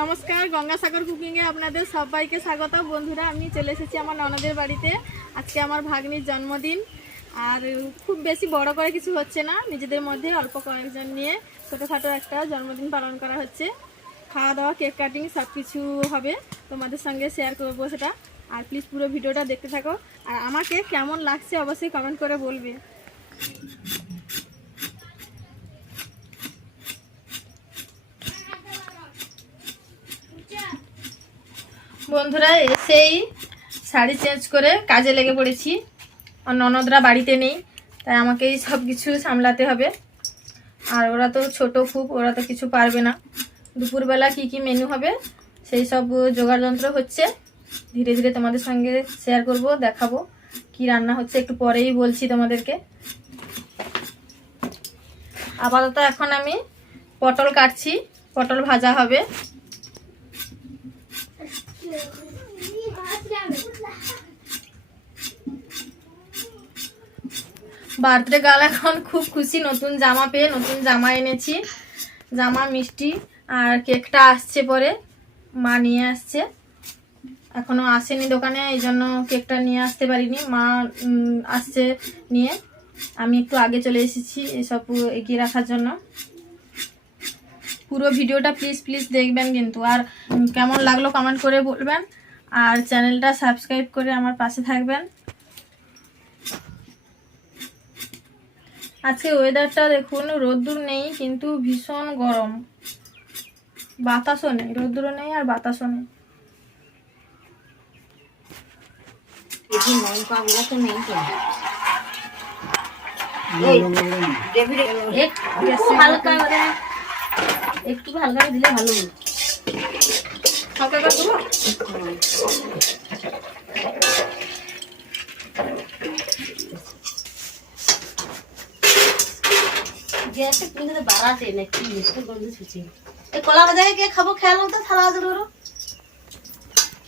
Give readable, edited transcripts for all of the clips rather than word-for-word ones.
নমস্কার, গঙ্গাসাগর কুকিংয়ে আপনাদের সবাইকে স্বাগত। বন্ধুরা, আমি চলে এসেছি আমার ননদের বাড়িতে। আজকে আমার ভাগ্নির জন্মদিন। আর খুব বেশি বড় করে কিছু হচ্ছে না, নিজেদের মধ্যে অল্প কয়েকজন নিয়ে ছোটোখাটো একটা জন্মদিন পালন করা হচ্ছে। খাওয়া দাওয়া, কেক কাটিং সব কিছু হবে, তোমাদের সঙ্গে শেয়ার করবো সেটা। আর প্লিজ পুরো ভিডিওটা দেখতে থাকো। আর আমাকে কেমন লাগছে অবশ্যই কমেন্ট করে বলবে। বন্ধুরা, এসেই শাড়ি চেঞ্জ করে কাজে লেগে পড়েছি। আর ননদরা বাড়িতে নেই, তাই আমাকেই সব কিছু সামলাতে হবে। আর ওরা তো ছোট খুব, ওরা তো কিছু পারবে না। দুপুরবেলা কি কি মেনু হবে সেই সব জোগাড় যন্ত্র হচ্ছে। ধীরে ধীরে তোমাদের সঙ্গে শেয়ার করব, দেখাবো কি রান্না হচ্ছে, একটু পরেই বলছি তোমাদেরকে। আপাতত এখন আমি পটল কাটছি, পটল ভাজা হবে। বার্থডে গার্ল এখন খুব খুশি, নতুন জামা পেয়ে। নতুন জামা এনেছি, জামা, মিষ্টি আর কেকটা আসছে পরে, মা নিয়ে আসছে। এখনো আসেনি দোকানে, এই জন্য কেকটা নিয়ে আসতে পারিনি। মা আসছে নিয়ে, আমি একটু আগে চলে এসেছি এসব এগিয়ে রাখার জন্য। পুরো ভিডিওটা প্লিজ প্লিজ দেখবেন কিন্তু। আর কেমন লাগলো কমেন্ট করে বলবেন। আর চ্যানেলটা সাবস্ক্রাইব করে আমার পাশে থাকবেন। আজকে ওয়েদারটা দেখুন, রোদ্দুর নেই কিন্তু ভীষণ গরম, বাতাসও নেই, রোদ্দুরও নেই আর বাতাসও নেই। একটু হালকা দিলে ভালো, হালকা করে দেবো। গ্যাসে কিন্তু বাড়াতে নাকি মিষ্টি গন্ধ ছুচি। এই কলা ভাজা কে খাবো, খেয়াল তো থালা আছে ধরো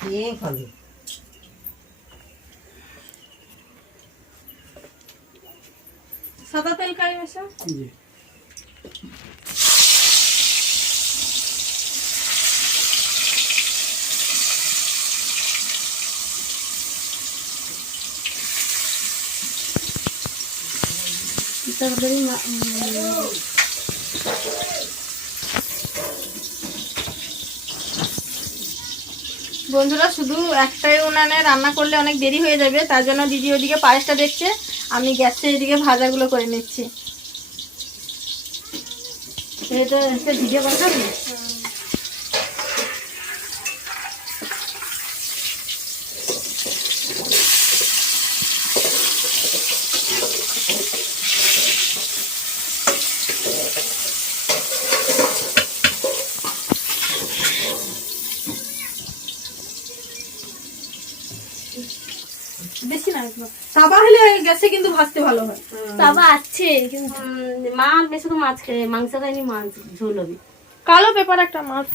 কে খাবে। সাদা তেল কাই মেশা জি। বন্ধুরা, শুধু একটাই উনানে রান্না করলে অনেক দেরি হয়ে যাবে, তার জন্য দিদি ওদিকে পায়েসটা দেখছে, আমি গ্যাসে এদিকে ভাজাগুলো করে নিচ্ছি। এটা ভিডিও বানাবি? বেশি না, তাবা হলে গ্যাসে কিন্তু ভাজতে ভালো হয়। তাবা আছে কিন্তু মা বেশি তো মাছ খেয়ে, মাংস খাইনি, মাছ ঝোল হবে। কালো পেপার একটা মাছ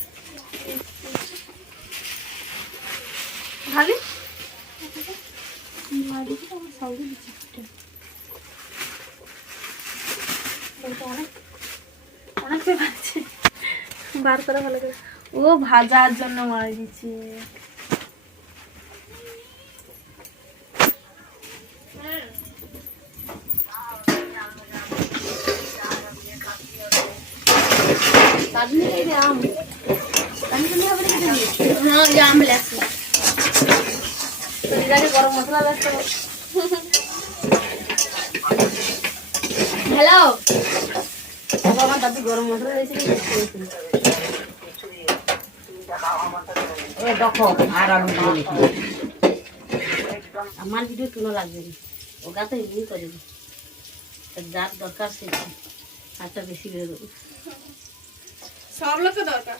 ভালো। অনেক পেপার আছে, বার করে ভালো করে। ও ভাজার জন্য মাছ দিচ্ছে। গরম মশলা লাগছে। হ্যালো, আমার দাদি গরম মশলা দিয়েছিল। আমার ভিডিও তুলো লাগবে, ওটা তো এমনি করে যার দরকার সে আচ্ছা বেশি করে দেবো, সব লোকের দরকার।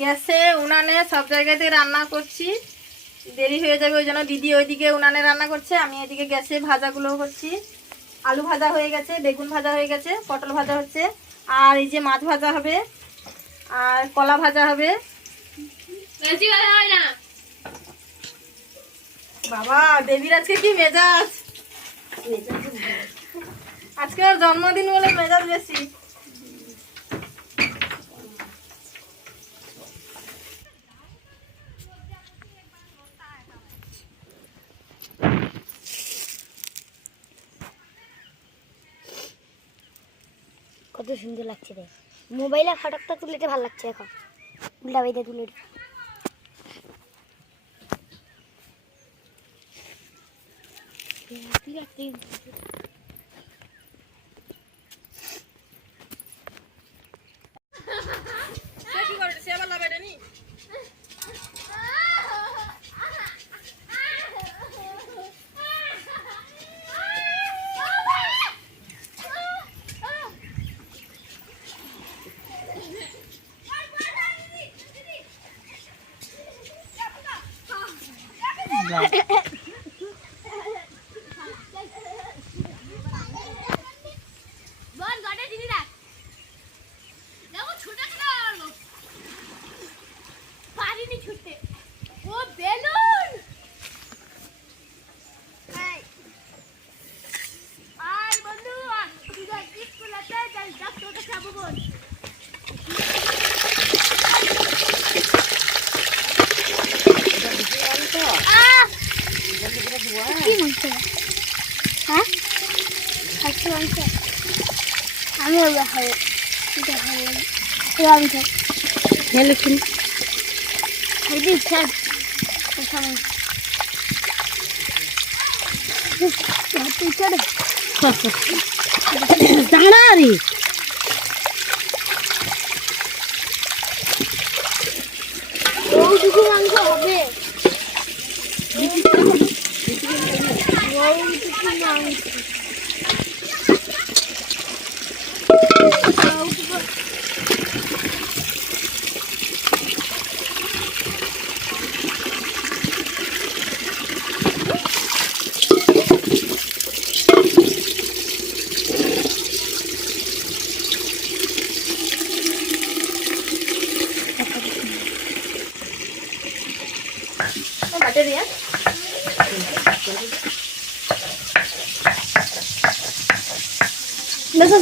গ্যাসে, উনানে সব জায়গাতে রান্না করছি, দেরি হয়ে যাবে, ওই জন্য দিদি ওইদিকে উনানে রান্না করছে, আমি এদিকে গ্যাসে ভাজাগুলো করছি। আলু ভাজা হয়ে গেছে, বেগুন ভাজা হয়ে গেছে, পটল ভাজা হচ্ছে, আর এই যে মাছ ভাজা হবে, আর কলা ভাজা হবে। বাবা দেবীর আজকে কি মেজাজ, আজকে ওর জন্মদিন বলে মেজাজ বেশি। কত সুন্দর লাগছে রে, মোবাইলে ফটোটা তুলেতে ভালো লাগছে। এখন উল্টা বেঁধে তুলে ছুটতে। ও বেলুন আর বন্ধু স্কুল আছে, ডাক্তারকে খাবো বল। কি মাংস? হ্যাঁ খাচ্ছি মাংস। আমি ওগুলো খাবো, এটা ভালো লাগে। আমি খাই খেলে খেলে খাইতে ইচ্ছা দাঁড়া রে। ওইটুকু মাংস হবে, ওইটুকু মাংস।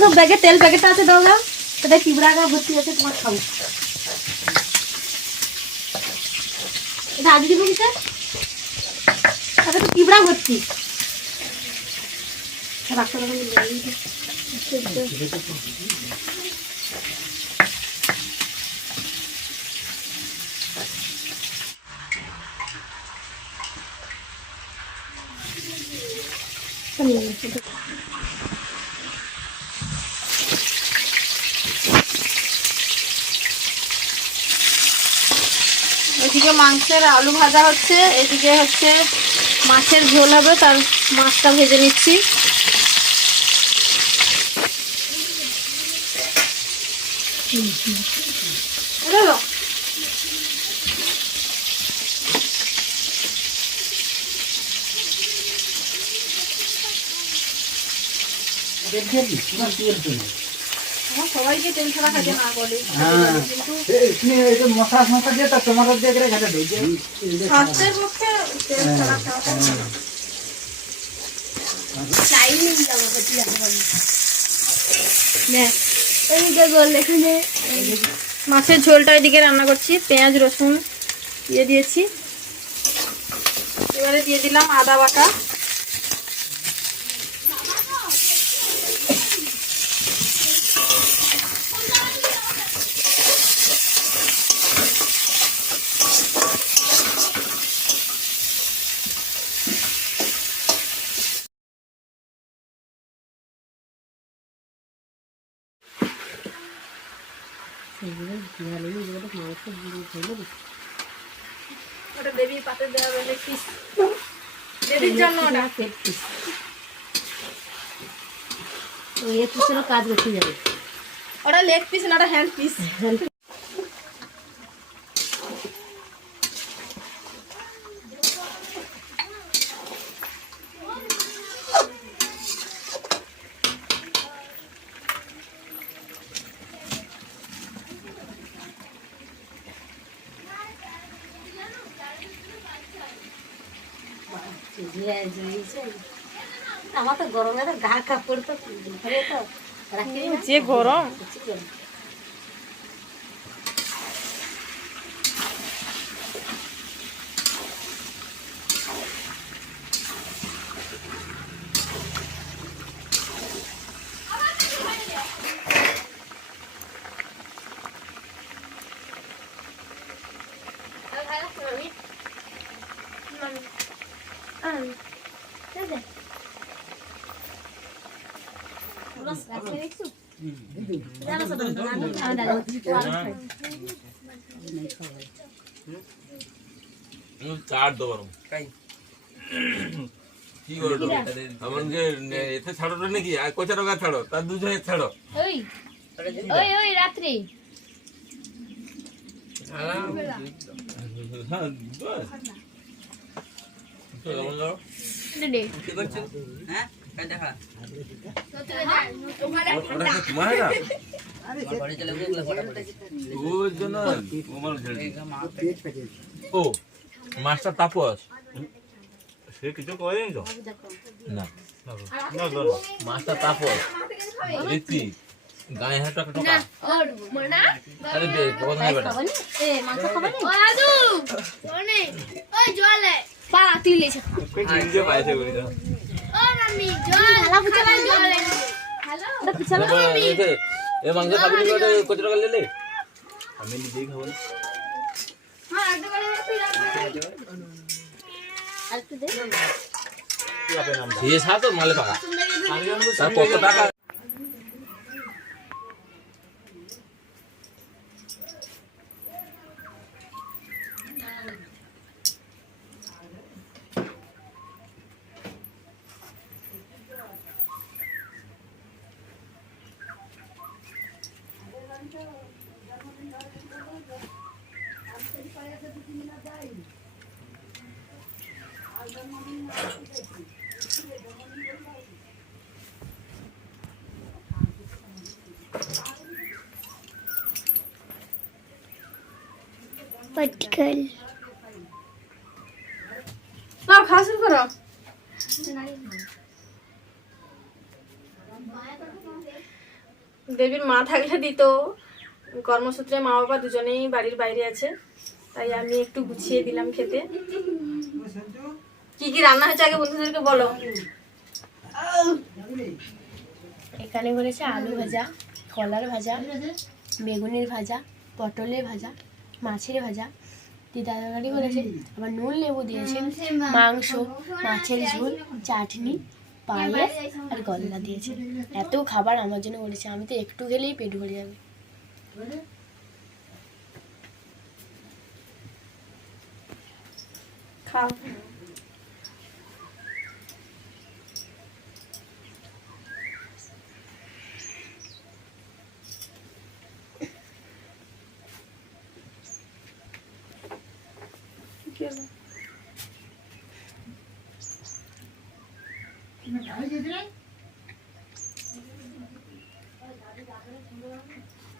সব ব্যাগে তেল প্যাকেটটা আছে, দাও না। সেটা পিঁপড়া ভর্তি আছে, তোমার খাও। এটা আজ দিব কিসে? তাহলে তো পিঁপড়া ভর্তি। এদিকে মাংসের আলু ভাজা হচ্ছে, এদিকে হচ্ছে মাছের ঝোল হবে, তার মাছটা ভেজে নিচ্ছি। সবাইকে তেল ছাড়া খাইতে না বলে, কিন্তু মশলা দিয়ে তো টমেটো দিয়ে করে খেতে দিই। স্বাস্থ্যের পক্ষে তেল ছাড়া খাওয়া মাছের ঝোলটা এদিকে রান্না করছি, পেঁয়াজ রসুন দিয়ে দিয়েছি, এবারে দিয়ে দিলাম আদা বাটা, ওটা দেবীর পাতে দেওয়া বেলে পিস, দেবীর জন্য ওটা পিস। ওই এক পিসেরও কাজ বেশি যাবে। ওটা লেগ পিস না, ওটা হ্যান্ড পিস। আমার তো গরমে তো গা কাপড় তো ঘরে তো রাখি না, যে গরম। বেশি গরম। চার দেবো কি করো আমাকে এতে ছাড়ো নাকি আর কোচা টাকা ছাড়ো তার দুজনে ছাড়ো ওই ওই ওই রাত্রি হ্যাঁ বাস দে কি করছেন হ্যাঁ কাই দেখা ওটা কি তোমার না ঘরে চলে গেলে ফটাফট ও জন্য মোবাইল খেলে পেট পেটে ও মাস্টার তাপস সে কিছু করেনি তো না মাস্টার তাপস রীতি গায়ে হাত টাকা টাকা ওর মনা আরে দে বহুত নাই বেটা এ মাংস খাবে না? ও আদু ওনে ওই জলে পাড়া তুই লেছে নিজে পাইছে বলি তো ও মাম্মি জল হালা পুচলা জলে হ্যালো এ মাংস খাবি না তো কত টাকা নিলে আমি নিজেই খাবো না হ্যাঁ একটু করে তুই রাখ আর একটু দে। ये साथ तो माले पाका তার কত টাকা पटकल নাও খাওয়া শুরু করো। দেবীর মা থাকলে দিত, কর্মসূত্রে মা বাবা দুজনেই বাড়ির বাইরে আছে, তাই আমি একটু গুছিয়ে দিলাম খেতে। কি কি রান্না হয়েছে আগে বন্ধুদেরকে বলো। এখানে করেছে আলু ভাজা, কলার ভাজা, বেগুনের ভাজা, পটলের ভাজা, মাছের ভাজা, দিদা তরকারি করেছে, আবার নুন লেবু দিয়েছে, মাংস, মাছের ঝোল, চাটনি, পায়েস আর গলদা দিয়েছে। এত খাবার আমার জন্য করেছে, আমি তো একটু খেলেই পেট ভরে যাবে। খাও।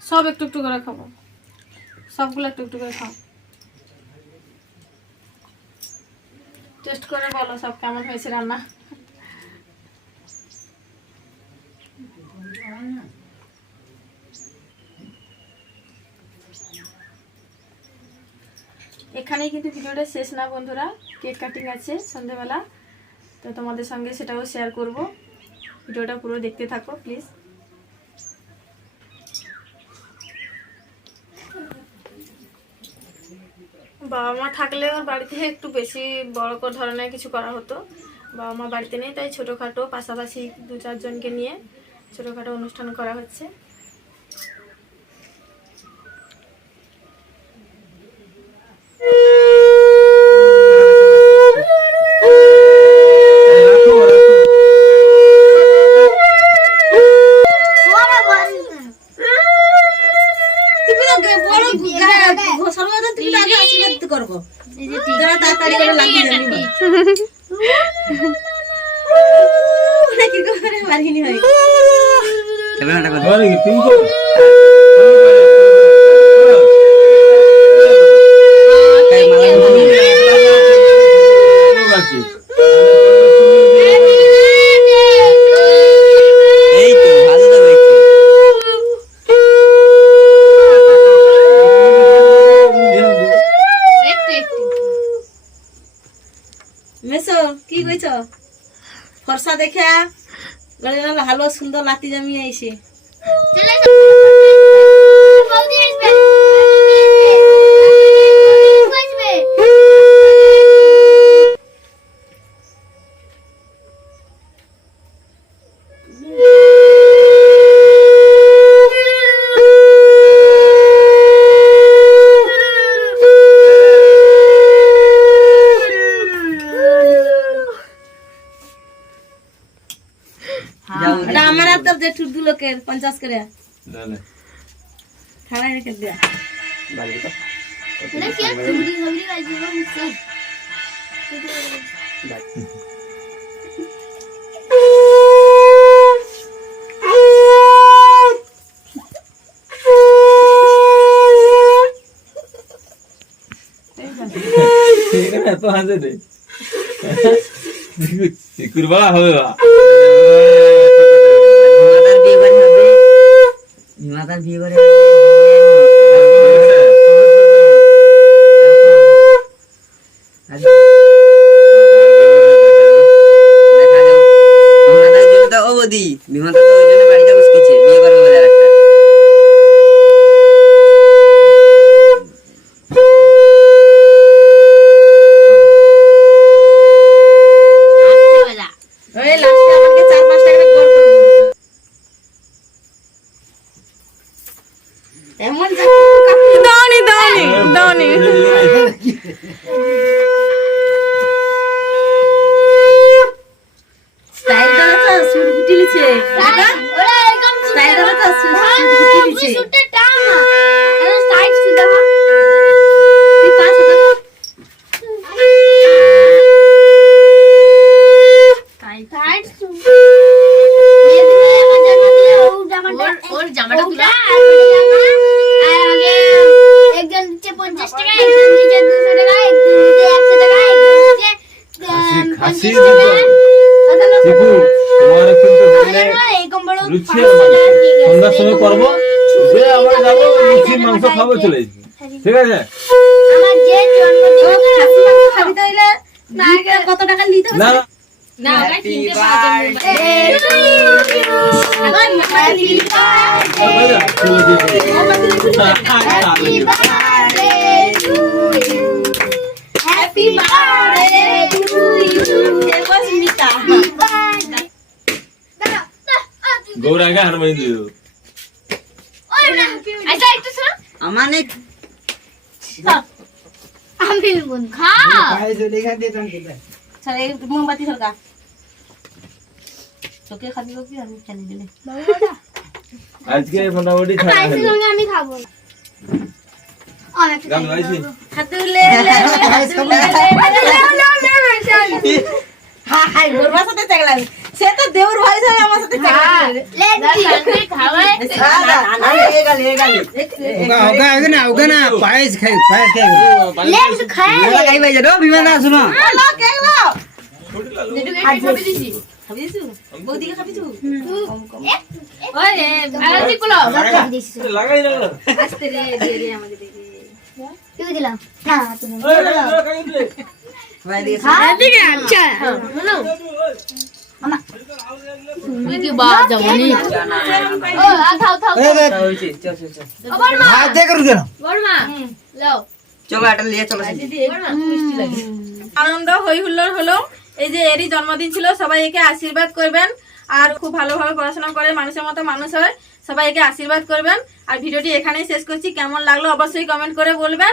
সব একটু একটু করে খাবো, সবগুলো একটু একটু করে খাও। টেস্ট করে বলো সব কেমন হয়েছে রান্না। এখানেই কিন্তু ভিডিওটা শেষ না বন্ধুরা, কেক কাটিং আছে সন্ধ্যেবেলা, তো তোমাদের সঙ্গে সেটাও শেয়ার করব। ভিডিওটা পুরো দেখতে থাকো প্লিজ। বাবা মা থাকলে ওর বাড়িতে একটু বেশি বড় করে ধরনের কিছু করা হতো, বাবা মা বাড়িতে নেই, তাই ছোটোখাটো পাশাপাশি 2-4 জনকে নিয়ে ছোটোখাটো অনুষ্ঠান করা হচ্ছে। আছে মেসো কি কইছ ফর্সা দেখা গলে ভালো সুন্দর লাতি জামি আইছে এটা আমার তো জেঠু দু লোকের 50 করে দালে খাড়াই রেখে দেয়া বালি তো না কি ঘুরি ঘুরি বাজি মুছে ঠিক আছে তো হাসে দে কুরবালা হবে বা মাতার বিয়ে করে ও বদি বিমানটা তো ওই জন্য বাড়িতে বসেছে বিয়ে করবে বলে একটা ওই লাস্টে আমাকে 4-5 টাকা করে গড় করব এমন দাওনি দাওনি দাওনি স্টাইল দাও তো সুট গুটি লিছে ওরা একদম স্টাইল দাও তো সুট গুটি লিছে সুটটা টান না এটা সাইড সুদা তুই 5 টাকা সাইড সুদ ये दिले আমার জামা দিয়ে ও জামাটা ওর জামাটা তুলা আর বড় জামা আর আগে একজন দিচ্ছে 50 টাকা একজন দিচ্ছে 200 টাকা একজন দিচ্ছে 100 টাকা একজন দিচ্ছে খাসি 50 টাকা চিকু তোমার কিন্তু বলে এই কম্বল রুচি সন্ধ্যার সময় করব যে আমরা যাব রুচি মাংস খাবো চলে যাই ঠিক আছে আমার যে জন্মদিন খাসি মাংস খাবি তাইলে না কত টাকা নিতে হবে না না ওটা কিনতে পাওয়া happy birthday to you happy birthday to you Smita Gauranga হারমানি দিও আচ্ছা একটু শোনো আমানে আমি বল খা চল এই মোমবাতি সরকা তোকে খাবি কি আমি চলে গেলে আজকে মোটামুটি ছাড়া আইসি হলো সঙ্গে আমি খাবো অনেক গান গাইছি হাতে লে হাই মোর সাথে চাগলা সে তো দেউর ভাই যায় আমার সাথে চাগলা ले ले খাওয়াই होगा ना पायस खाई ले খায় लगाई भाई जरो विमान ना सुनो হ্যালো কেলো খাবি দিছি খাবি দিছু বৌদি খাবি দিছু ওরে আলাজি কুলো লাগাই না আস্তে রে দিয়ে রে আমাদের দেখি তুই দিলাম না তুমি भाई दिए হ্যাঁ ঠিক আছে আচ্ছা হলো তুই কি বা জানি ও খাও খাও चल चल चल ও বড় মা हाथ दे कर दे বড় মা লাও चलो आटा लिए चलो দিদি মিষ্টি লাগে আনন্দ হই হুল্লোড় হলো এই যে এরই জন্মদিন ছিল সবাই একে আশীর্বাদ করবেন আর খুব ভালোভাবে পড়াশোনা করে মানুষের মতো মানুষ হয় সবাই একে আশীর্বাদ করবেন আর ভিডিওটি এখানেই শেষ করছি কেমন লাগলো অবশ্যই কমেন্ট করে বলবেন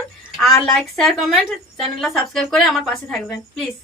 আর লাইক শেয়ার কমেন্ট চ্যানেলটা সাবস্ক্রাইব করে আমার পাশে থাকবেন প্লিজ